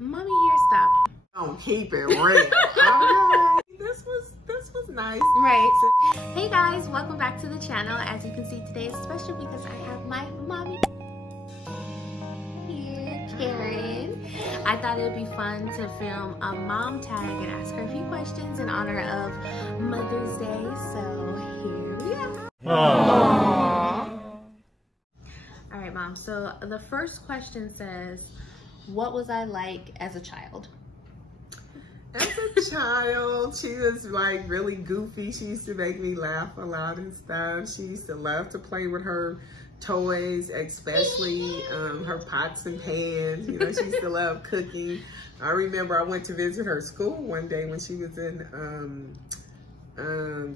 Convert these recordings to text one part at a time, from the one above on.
Mommy here, stop. Don't keep it real. Right. This was nice. Right. Hey guys, welcome back to the channel. As you can see, today is special because I have my mommy here, Karen. I thought it would be fun to film a mom tag and ask her a few questions in honor of Mother's Day. So here we are. Aww. All right, Mom. So the first question says, what was I like as a child? As a child, she was like really goofy. She used to make me laugh a lot and stuff. She used to love to play with her toys, especially her pots and pans. You know, she used to love cooking. I remember I went to visit her school one day when she was in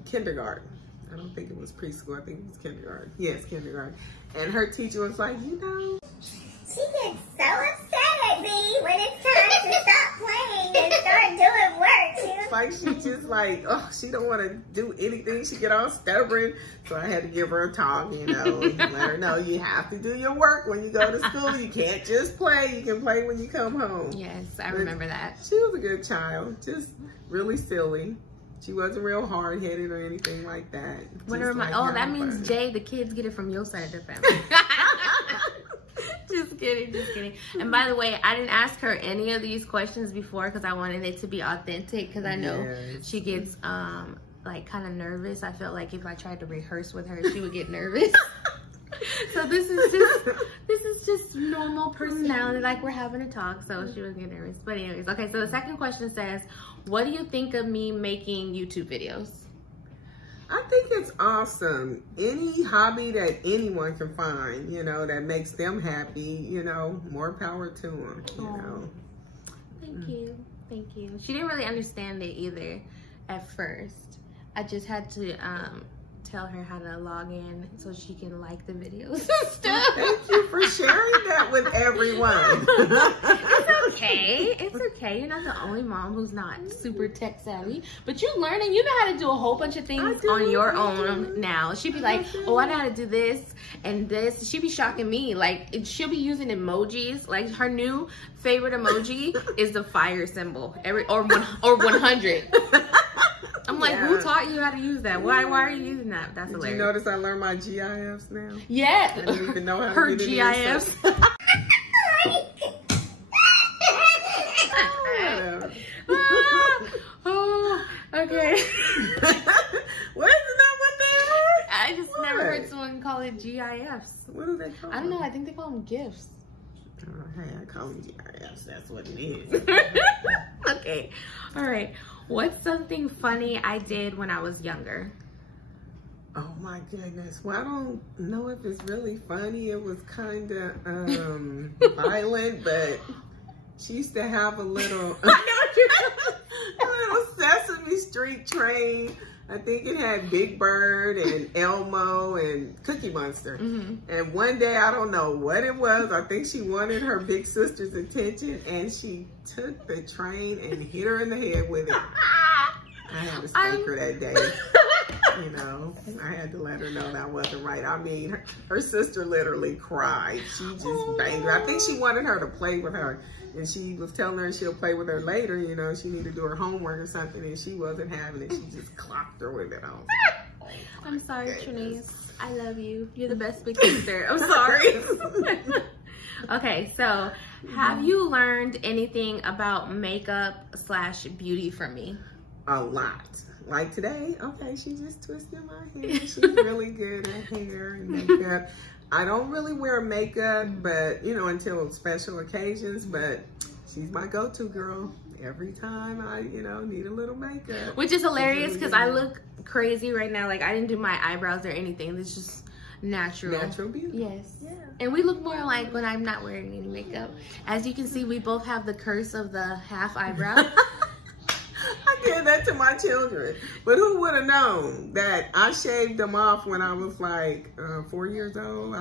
kindergarten. I don't think it was preschool. I think it was kindergarten. Yes, kindergarten. And her teacher was like, you know, she gets so upset at me when it's time to stop playing and start doing work. Like she just like, oh, she don't want to do anything. She get all stubborn. So I had to give her a talk, you know, let her know you have to do your work when you go to school. You can't just play. You can play when you come home. Yes, I remember that. She was a good child, just really silly. She wasn't real hard-headed or anything like that. Oh, that means Jay, the kids get it from your side of the family. Just kidding, just kidding. And by the way, I didn't ask her any of these questions before because I wanted it to be authentic, because I know she gets like kind of nervous. I felt like if I tried to rehearse with her, she would get nervous. So this is just normal personality, like we're having a talk, so she was getting nervous. But anyways, okay, so the second question says, what do you think of me making YouTube videos? I think it's awesome. Any hobby that anyone can find, you know, that makes them happy, you know, more power to them, you know. Thank you. Thank you. She didn't really understand it either at first. I just had to tell her how to log in so she can like the videos and stuff. Thank you for sharing that with everyone. It's okay. It's okay. You're not the only mom who's not super tech savvy, but you're learning. You know how to do a whole bunch of things on your own now. She'd be like, oh, I know how to do this and this. She'd be shocking me. Like, she'll be using emojis. Like, her new favorite emoji is the fire symbol, or 100. I'm like, who taught you how to use that? Why are you using that? That's hilarious. Did you notice I learned my GIFs now? Yeah. I didn't even know how her to get GIFs. Oh, okay. What is that? What they are? I just never heard someone call it GIFs. What do they call I don't know. I think they call them GIFs. Oh, hey, I call them GIFs. That's what it is. Okay. All right. What's something funny I did when I was younger? Oh my goodness. Well, I don't know if it's really funny. It was kind of violent, but she used to have a little, a little Sesame Street train. I think it had Big Bird and Elmo and Cookie Monster. And one day, I don't know what it was. I think she wanted her big sister's attention, and she took the train and hit her in the head with it. I had to spank her that day. You know, I had to let her know that wasn't right. I mean, her sister literally cried. She just banged her. I think she wanted her to play with her. And she was telling her she'll play with her later, you know, she needed to do her homework or something, and she wasn't having it. She just clocked her with it on. I'm sorry, Trinice. I love you. You're the best big sister. I'm sorry. Okay, so have you learned anything about makeup/beauty from me? A lot. Like today, okay, she just twisted my hair. She's really good at hair and makeup. I don't really wear makeup, but, you know, until special occasions, but she's my go-to girl. Every time I, you know, need a little makeup. Which is hilarious because I look crazy right now. Like, I didn't do my eyebrows or anything. It's just natural. Natural beauty. Yes. Yeah. And we look more alike when I'm not wearing any makeup. As you can see, we both have the curse of the half eyebrow. I did that to my children. But who would have known that I shaved them off when I was like 4 years old?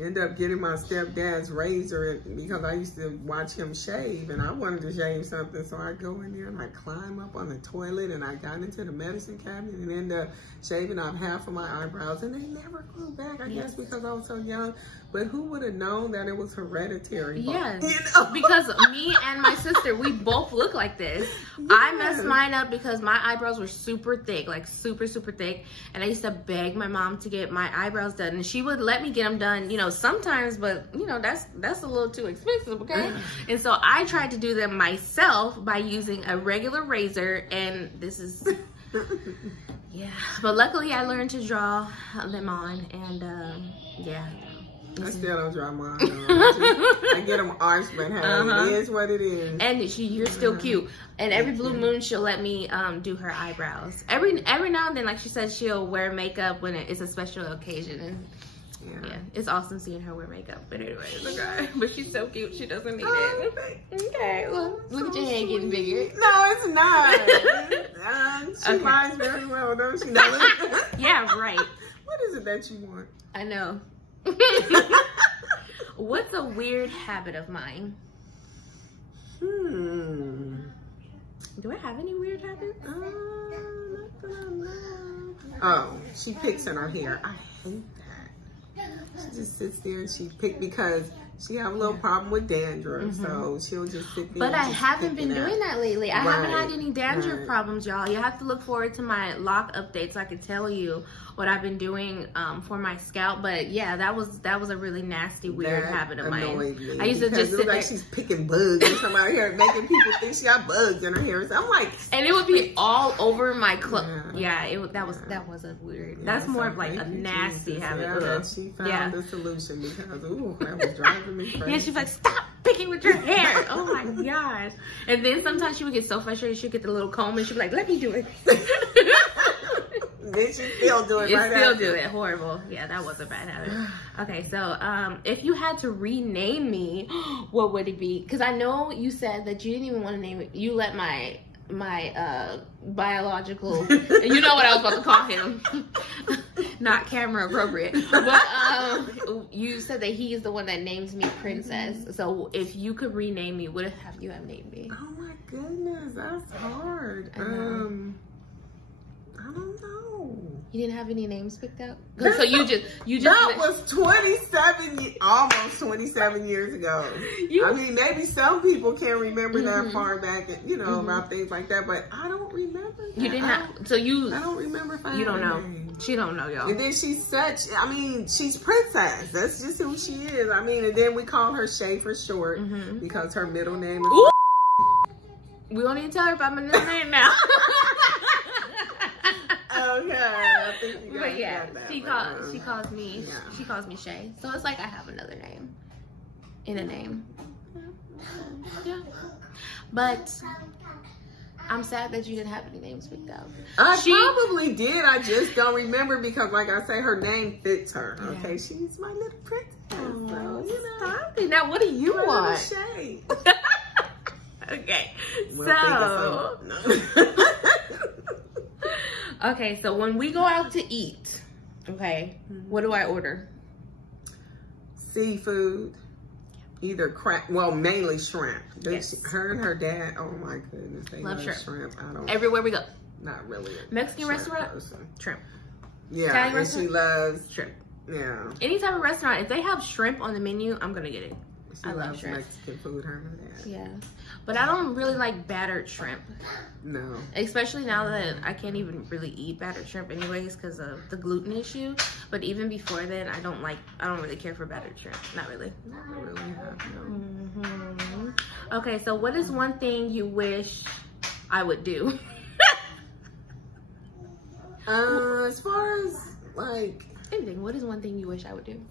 end up getting my stepdad's razor because I used to watch him shave and I wanted to shave something. So I go in there and I climb up on the toilet and I got into the medicine cabinet and ended up shaving off half of my eyebrows and they never grew back. I guess because I was so young. But who would have known that it was hereditary? Yes, you know? Because me and my sister, we both look like this. Yes. I messed mine up because my eyebrows were super thick, like super, super thick. And I used to beg my mom to get my eyebrows done. And she would let me get them done, you know, sometimes, but you know, that's a little too expensive, okay? And so I tried to do them myself by using a regular razor. And this is, yeah. But luckily I learned to draw them on and yeah. I still don't draw mine. I get them arched, but hey, it is what it is. And you're still cute. And every blue moon, she'll let me do her eyebrows. Every now and then, like she said, she'll wear makeup when it's a special occasion. And yeah, it's awesome seeing her wear makeup. But anyways, okay. But she's so cute, she doesn't need it. Okay, well, look at your head getting bigger. No, it's not. She minds very well, don't she? Yeah, right. What is it that you want? I know. What's a weird habit of mine? Do I have any weird habits? Oh, she picks in her hair. I hate that. She just sits there and she picks because she have a little problem with dandruff, so she'll just sit there. But I haven't been doing that lately. I haven't had any dandruff problems, y'all. You have to look forward to my lock updates so I can tell you what I've been doing for my scalp. But yeah, that was a really nasty, weird habit of mine. Me I used to just sit like she's picking bugs or something out here, making people think she got bugs in her hair. So I'm like, and it would be all over my clothes. Yeah, that was a weird. That's more of like a nasty habit. Yeah, she found the solution because ooh, that was driving me crazy. Yeah, she's like, stop picking with your hair. Oh my gosh. And then sometimes she would get so frustrated, she'd get the little comb and she'd be like, let me do it. Then she still do it right still do it. Horrible. Yeah, that was a bad habit. Okay, so if you had to rename me, what would it be? Because I know you said that you didn't even want to name it. You let my biological, you know what I was about to call him. Not camera appropriate. But you said that he is the one that names me Princess. So if you could rename me, what have you named me? Oh my goodness, that's hard. I don't know. You didn't have any names picked out? So you just that was 27 almost 27 years ago. I mean, maybe some people can remember that far back, you know, about things like that, but I don't remember that. You didn't have, so you, I don't remember if I you don't know. name. She don't know, y'all. And then she's such, I mean, she's Princess. That's just who she is. I mean, and then we call her Shay for short because her middle name is. Ooh. We won't even tell her about my middle name now. Okay, I think you but yeah, got that. she calls me Shay. So it's like I have another name in a name. Yeah. But I'm sad that you didn't have any names picked out. I probably did. I just don't remember because, like I say, her name fits her. Okay, she's my little princess. So, you know. Now, what do you want? Shay. Okay, We'll okay, so when we go out to eat, okay, what do I order? Seafood, either crab, well, mainly shrimp. Yes. Her and her dad, oh my goodness, they love shrimp. I don't. Everywhere we go. Not really. Mexican restaurant, person. Shrimp. Yeah, Italian and restaurant? she loves shrimp. Yeah. Any type of restaurant, if they have shrimp on the menu, I'm gonna get it. I love shrimp. Mexican food, her and her dad. Yeah, but I don't really like battered shrimp. No. Especially now that I can't even really eat battered shrimp anyways because of the gluten issue. But even before then, I don't really care for battered shrimp. Not really. Not really. No. Okay, so what is one thing you wish I would do? As far as like anything, what is one thing you wish I would do?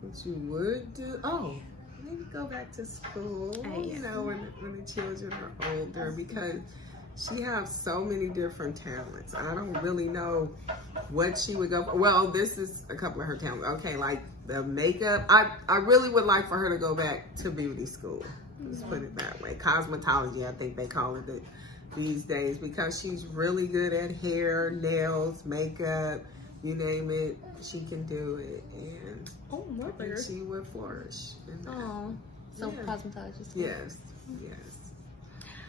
What you would do? Oh, maybe go back to school. You know, when the children are older, because she has so many different talents. I don't really know what she would go for. Well, this is a couple of her talents. Okay, like the makeup. I really would like for her to go back to beauty school. Let's put it that way. Cosmetology, I think they call it these days, because she's really good at hair, nails, makeup. you name it, she can do it, and more I think she would flourish in that. Oh, so cosmetologist. Yes, yes.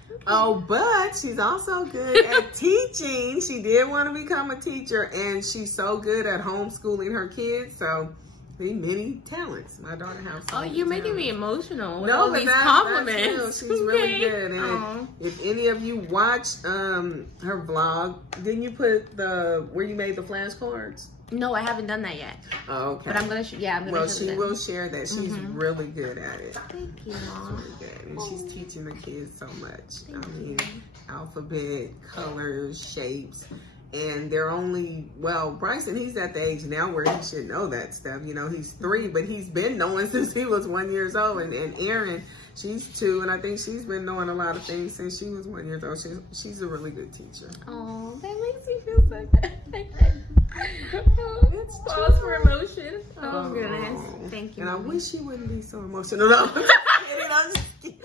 Okay. Oh, but she's also good at teaching. She did want to become a teacher, and she's so good at homeschooling her kids. So, many talents. My daughter has. Oh, you're making me emotional with no, all but these compliments. That's she's really good. And if any of you watched her vlog, didn't you put where you made the flashcards? No, I haven't done that yet. Oh, okay. But I'm gonna. I'm gonna. Well, she will share that. She's really good at it. Thank you, Mom. Really good. And she's teaching the kids so much. I mean, alphabet, colors, shapes. And they're only, well, Bryson, he's at the age now where he should know that stuff. You know, he's 3, but he's been knowing since he was 1 year old. And Erin, she's 2, and I think she's been knowing a lot of things since she was 1 year old. She's a really good teacher. Oh, that makes me feel so good. It's pause for emotion. Oh, goodness. Thank you. And I wish she wouldn't be so emotional. No, I'm just kidding.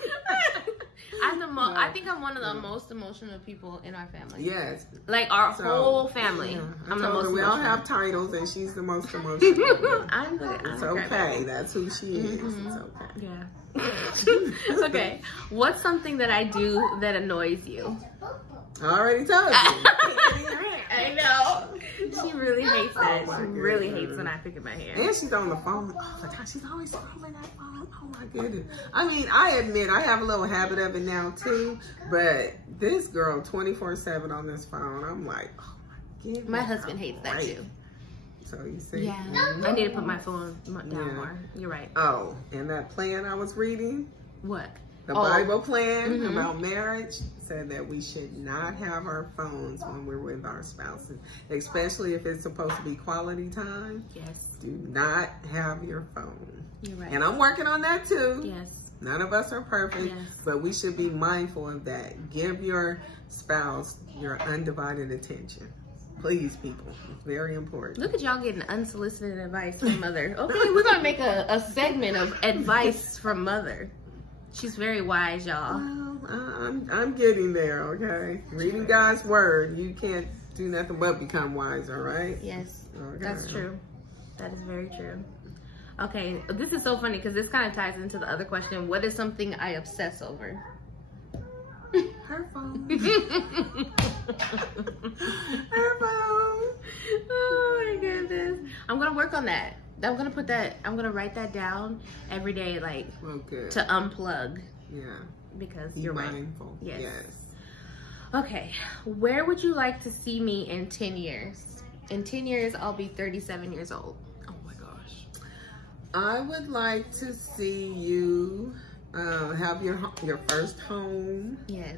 I think I'm one of the most emotional people in our family. Yes. Like our whole family. Yeah. I'm the most emotional. We all have titles, and she's the most emotional. I'm good. It's okay. That's who she is. It's okay. Yeah. Okay. What's something that I do that annoys you? I already told you. I know. She really hates that. Oh, she really hates when I pick at my hair. And she's on the phone. Oh my God, she's always scrolling that phone. Oh my goodness. I mean, I admit I have a little habit of it now too, but this girl 24/7 on this phone, I'm like, oh my goodness. My husband hates that too. So you see? Yeah. I need to put my phone down more. You're right. Oh, and that plan I was reading? What? The Bible plan about marriage said that we should not have our phones when we're with our spouses, especially if it's supposed to be quality time. Yes. Do not have your phone. You're right. And I'm working on that too. Yes. None of us are perfect, but we should be mindful of that. Give your spouse your undivided attention. Please, people. It's very important. Look at y'all getting unsolicited advice from Mother. Okay, we're going to make a segment of advice from Mother. She's very wise, y'all. Well, I'm getting there, okay? Reading God's word, you can't do nothing but become wiser, right? Yes, okay. That's true. That is very true. Okay, this is so funny because this kind of ties into the other question. What is something I obsess over? Her phone. Her phone. Oh my goodness. I'm going to work on that. I'm gonna write that down every day, like to unplug. Yeah. Because you're mindful. Right. Yes. Okay. Where would you like to see me in 10 years? In 10 years, I'll be 37 years old. Oh my gosh. I would like to see you have your first home. Yes.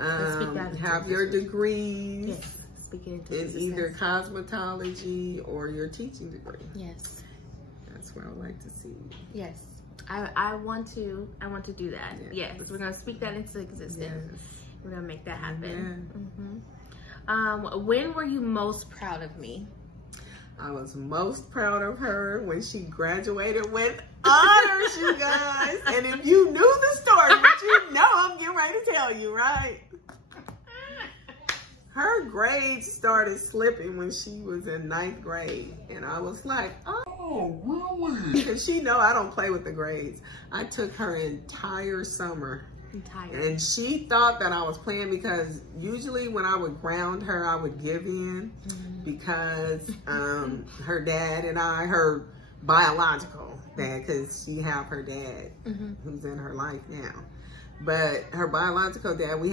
Have your degrees. Yes. In either cosmetology or your teaching degree. Yes. That's where I would like to see you. Yes. I want to do that. Yes. We're gonna speak that into existence. Yes. We're gonna make that happen. When were you most proud of me? I was most proud of her when she graduated with honors, you guys. And if you knew the story, which you know I'm getting ready to tell you, right? Her grades started slipping when she was in 9th grade. And I was like, oh, really? Because she know I don't play with the grades. I took her entire summer. And she thought that I was playing because usually when I would ground her, I would give in because her dad and her biological dad, because she have her dad who's in her life now. But her biological dad, we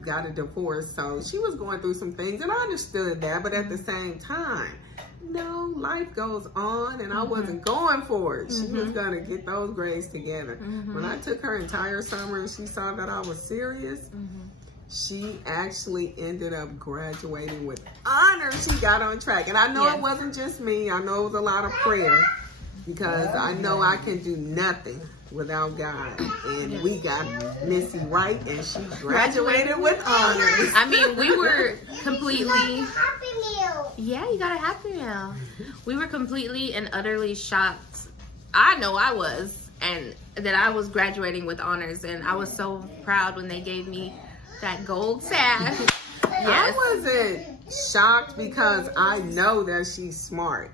got a divorce, so she was going through some things, and I understood that. But at the same time, no, life goes on, and I wasn't going for it. She was gonna get those grades together. When I took her entire summer and she saw that I was serious, she actually ended up graduating with honors. She got on track, and I know it wasn't just me. I know it was a lot of prayer because I know I can do nothing without God. And we got Missy right, and she graduated with honors. I mean, we were completely... Happy Meal. Yeah, you got a Happy Meal. We were completely and utterly shocked. I know I was, and that I was graduating with honors, and I was so proud when they gave me that gold sash. I wasn't shocked because I know that she's smart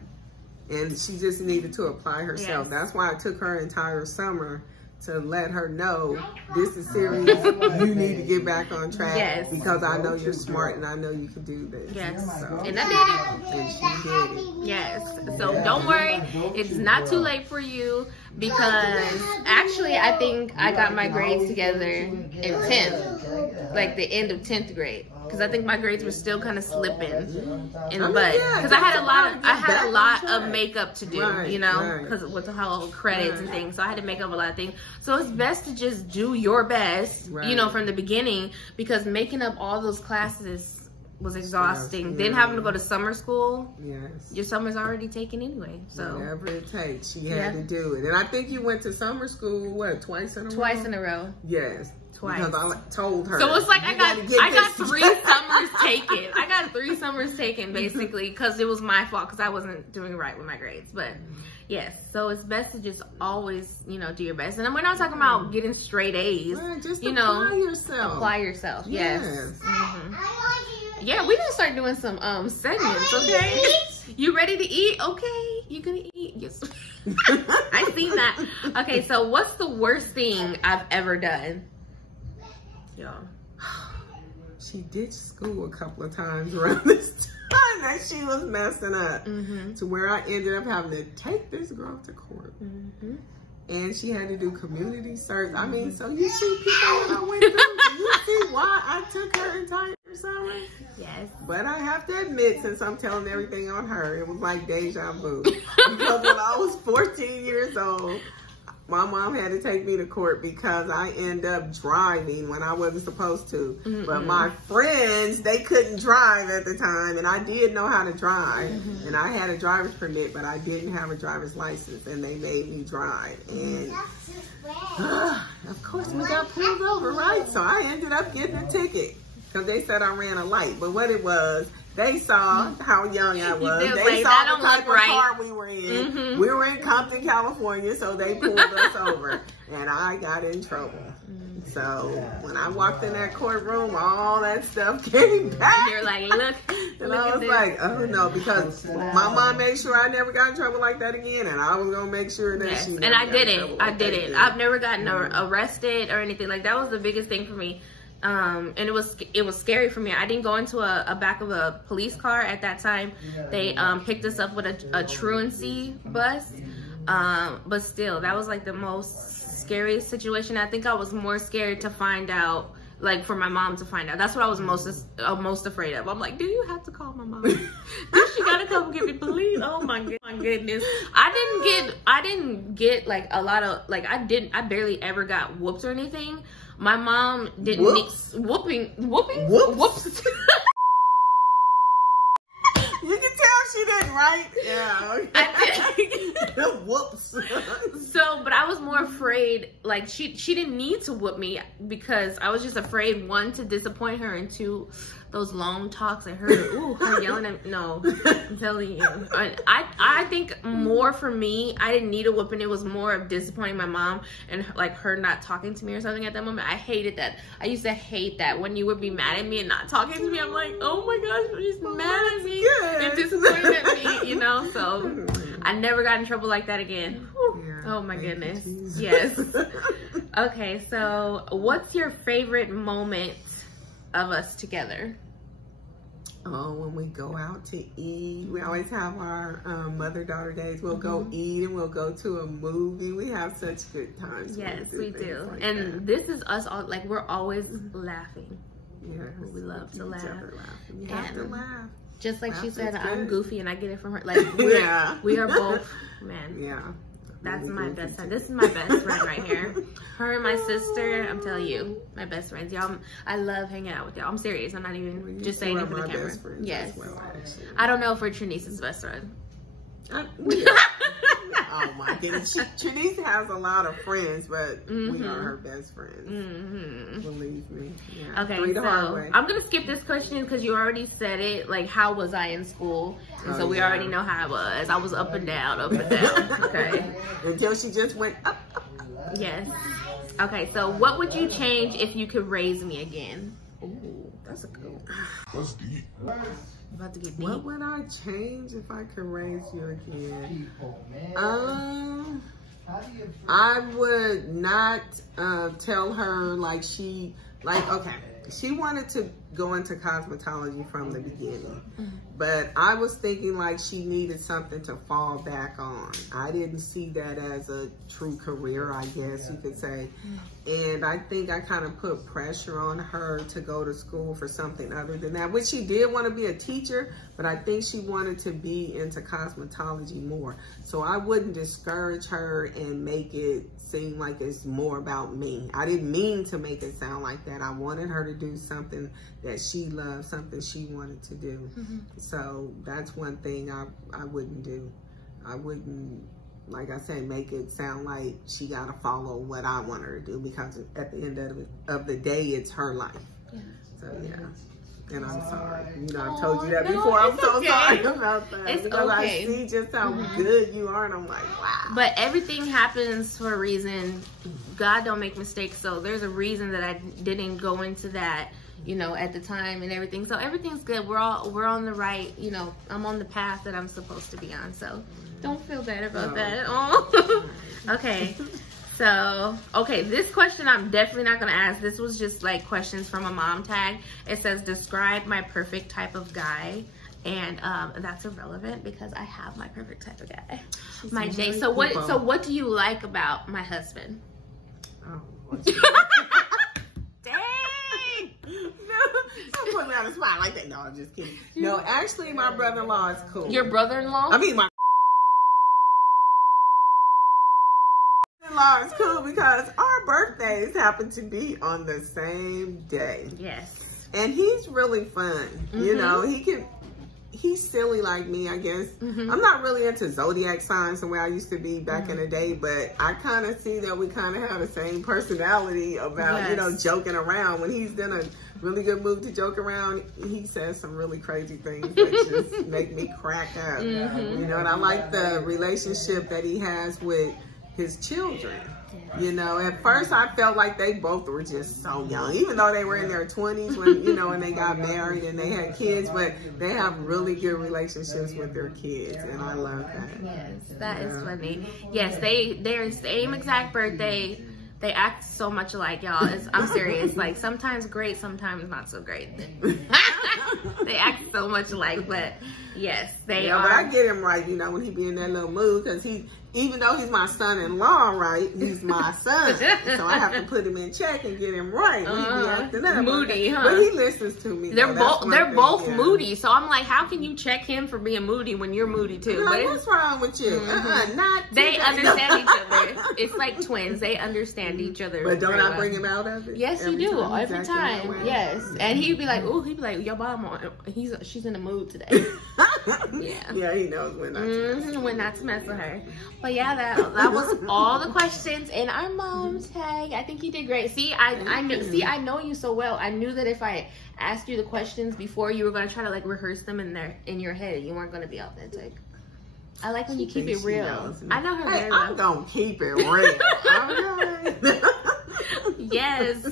and she just needed to apply herself. That's why I took her entire summer to let her know this is serious. You need to get back on track because I know you're smart and I know you can do this. So, and I did it. And she did it. Yes. So don't worry, it's not too late for you because actually I think I got my grades together in 10th, like the end of 10th grade. Because I think my grades were still kind of slipping in the butt. Because I had a lot of makeup to do, you know, because with the whole credits and things. So I had to make up a lot of things. So it's best to just do your best, you know, from the beginning. Because making up all those classes was exhausting. Then having to go to summer school, your summer's already taken anyway. So whatever it takes, she had to do it. And I think you went to summer school, what, twice in a row? Twice in a row. Yes. Twice. Because I told her. So it's like I got 3 summers taken. I got 3 summers taken basically because it was my fault because I wasn't doing right with my grades. But yes, so it's best to just always, you know, do your best. And we're not talking about getting straight A's. Right, just you apply yourself. Apply yourself. Yes. Yeah, we need to start doing some segments, okay? You ready to eat? Okay, you gonna eat? Yes. I seen that. Okay, so what's the worst thing I've ever done? Yeah. She ditched school a couple of times around this time that she was messing up to where I ended up having to take this girl to court. And she had to do community service. I mean, so you see people that I went through. Do you see why I took her entire summer? Yes. But I have to admit, since I'm telling everything on her, it was like deja vu. Because when I was 14 years old, my mom had to take me to court because I ended up driving when I wasn't supposed to. But my friends, they couldn't drive at the time, and I did know how to drive. And I had a driver's permit, but I didn't have a driver's license, and they made me drive. And of course, we got pulled over, right? So I ended up getting a ticket because they said I ran a light. But what it was, they saw how young I was. They saw the type of car we were in. We were in Compton, California, so they pulled us over. And I got in trouble. So when I walked in that courtroom, all that stuff came back. And you're like, look and I was like, oh no, because my mom made sure I never got in trouble like that again. And I was going to make sure that she never got in trouble. I didn't. I've never gotten arrested or anything. Like, that was the biggest thing for me. And it was scary for me. I didn't go into a back of a police car at that time. They picked us up with a truancy bus. But still, that was like the most scariest situation. I think I was more scared to find out, like for my mom to find out. That's what I was most afraid of. I'm like, do you have to call my mom? Do she gotta come get me, please? Oh my goodness. I didn't get like a lot of, like I barely ever got whooped or anything. My mom didn't whooping. Whoops. You can tell she didn't, right? Yeah. Okay. Whoops. So, but I was more afraid, like she didn't need to whoop me because I was just afraid, one, to disappoint her, and two, those long talks and her yelling at me. No, I'm telling you. I think more for me, I didn't need a whooping. It was more of disappointing my mom and like her not talking to me or something at that moment. I hated that. I used to hate that when you would be mad at me and not talking to me. I'm like, oh my gosh, she's mad at me and disappointed at me, you know? So I never got in trouble like that again. Oh my goodness. Yes. Okay, so what's your favorite moment of us together? Oh, when we go out to eat. We always have our mother-daughter days. We'll go eat and we'll go to a movie. We have such good times. Yes, we do. Like and this is us all, like, we're always laughing. Yeah, we love to laugh. You have to laugh. Just like she said, I'm goofy and I get it from her. Like, we are both, man. Yeah. That's my best friend. This is my best friend right here. Her and my sister, I'm telling you, my best friends. Y'all, I love hanging out with y'all. I'm serious. I'm not even just saying it for the camera. Yes. Well, I don't know if we're Trinice's best friend. Oh my goodness. Trinice has a lot of friends, but we are her best friends. Believe me. Yeah. Okay, so I'm going to skip this question because you already said it. Like, how was I in school? And so we already know how I was. I was up and down, okay? Until she just went up. Yes. Okay, so what would you change if you could raise me again? Ooh, that's a good one. That's deep. About to get deep. What would I change if I could raise you again? I would not tell her like she wanted to go into cosmetology from the beginning, but I was thinking like she needed something to fall back on. I didn't see that as a true career, I guess you could say. And I think I kind of put pressure on her to go to school for something other than that, which she did want to be a teacher, but I think she wanted to be into cosmetology more. So I wouldn't discourage her and make it seem like it's more about me. I didn't mean to make it sound like that. I wanted her to do something that she loved, something she wanted to do. So that's one thing I wouldn't do. I wouldn't, like I said, make it sound like she got to follow what I want her to do, because at the end of the day, it's her life. So yeah. And I'm sorry. You know, I've told you that before. I'm so sorry about that. It's because okay. I see just how good you are, and I'm like, wow. But everything happens for a reason. God don't make mistakes, so there's a reason that I didn't go into that, you know, at the time and everything. So everything's good. We're on the right, you know, I'm on the path that I'm supposed to be on. So don't feel bad about that. Oh. Okay. So, okay, this question I'm definitely not going to ask. This was just like questions from a mom tag. It says, describe my perfect type of guy. And that's irrelevant because I have my perfect type of guy. My Jay. So what do you like about my husband? Oh, Dang! Don't put me on the spot like that. No, I'm just kidding. No, actually, my brother-in-law is cool. Your brother-in-law? I mean, my brother-in-law is cool because our birthdays happen to be on the same day. Yes. And he's really fun. You know, he's silly like me, I guess. I'm not really into zodiac signs the way I used to be back in the day, but I kind of see that we kind of have the same personality about, you know, joking around. When he's in a really good mood to joke around, he says some really crazy things that just make me crack up. You know, and I like the relationship that he has with his children. You know, at first I felt like they both were just so young, even though they were in their 20s when, you know, when they got married and they had kids, but they have really good relationships with their kids, and I love that. Yes, that is funny. Yes, they're same exact birthday. They act so much alike, y'all. I'm serious. Like, sometimes great, sometimes not so great. They act so much alike, but yes, they are. But I get him right, you know, when he be in that little mood, because even though he's my son-in-law, right, he's my son. So I have to put him in check and get him right when he be acting up. Moody, huh? But he listens to me. They're both moody. So I'm like, how can you check him for being moody when you're moody too? Like, what's wrong with you? Not they understand each other. It's like twins. They understand each other. But don't I bring him out of it? Yes, you do. Every time. Yes. And he'd be like, ooh, he'd be like, your mom, she's in the mood today. Yeah, he knows when not to mess. When not to mess with her. But yeah, that was all the questions in our mom tag. I think you did great. See, I know you so well. I knew that if I asked you the questions before, you were gonna try to like rehearse them in your head. You weren't gonna be authentic. I like when you keep it real. I know her very well. I'm gonna keep it real. Yes.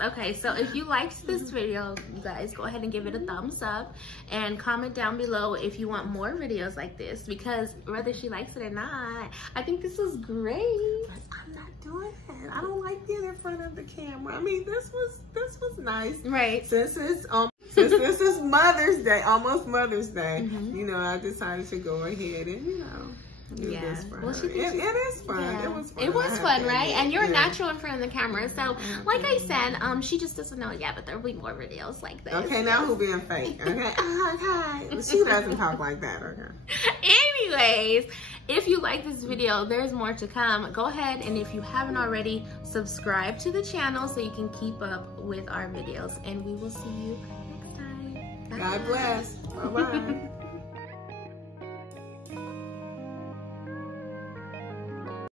Okay, so if you liked this video, you guys, go ahead and give it a thumbs up and comment down below if you want more videos like this, because whether she likes it or not, I think this was great. I'm not doing it. I don't like being in front of the camera. I mean, this was nice. Right. Since this is Mother's Day, almost Mother's Day, you know, I decided to go ahead and, you know, do this for her. It is fun. Yeah. It was fun. It was fun, right? And you're natural in front of the camera. So, like I said, she just doesn't know yet, but there'll be more videos like this. Okay, now who being fake? Okay. Okay. She doesn't talk like that, okay? Anyways, if you like this video, there's more to come. Go ahead, and if you haven't already, subscribe to the channel so you can keep up with our videos. And we will see you next time. Bye. God bless. Bye-bye.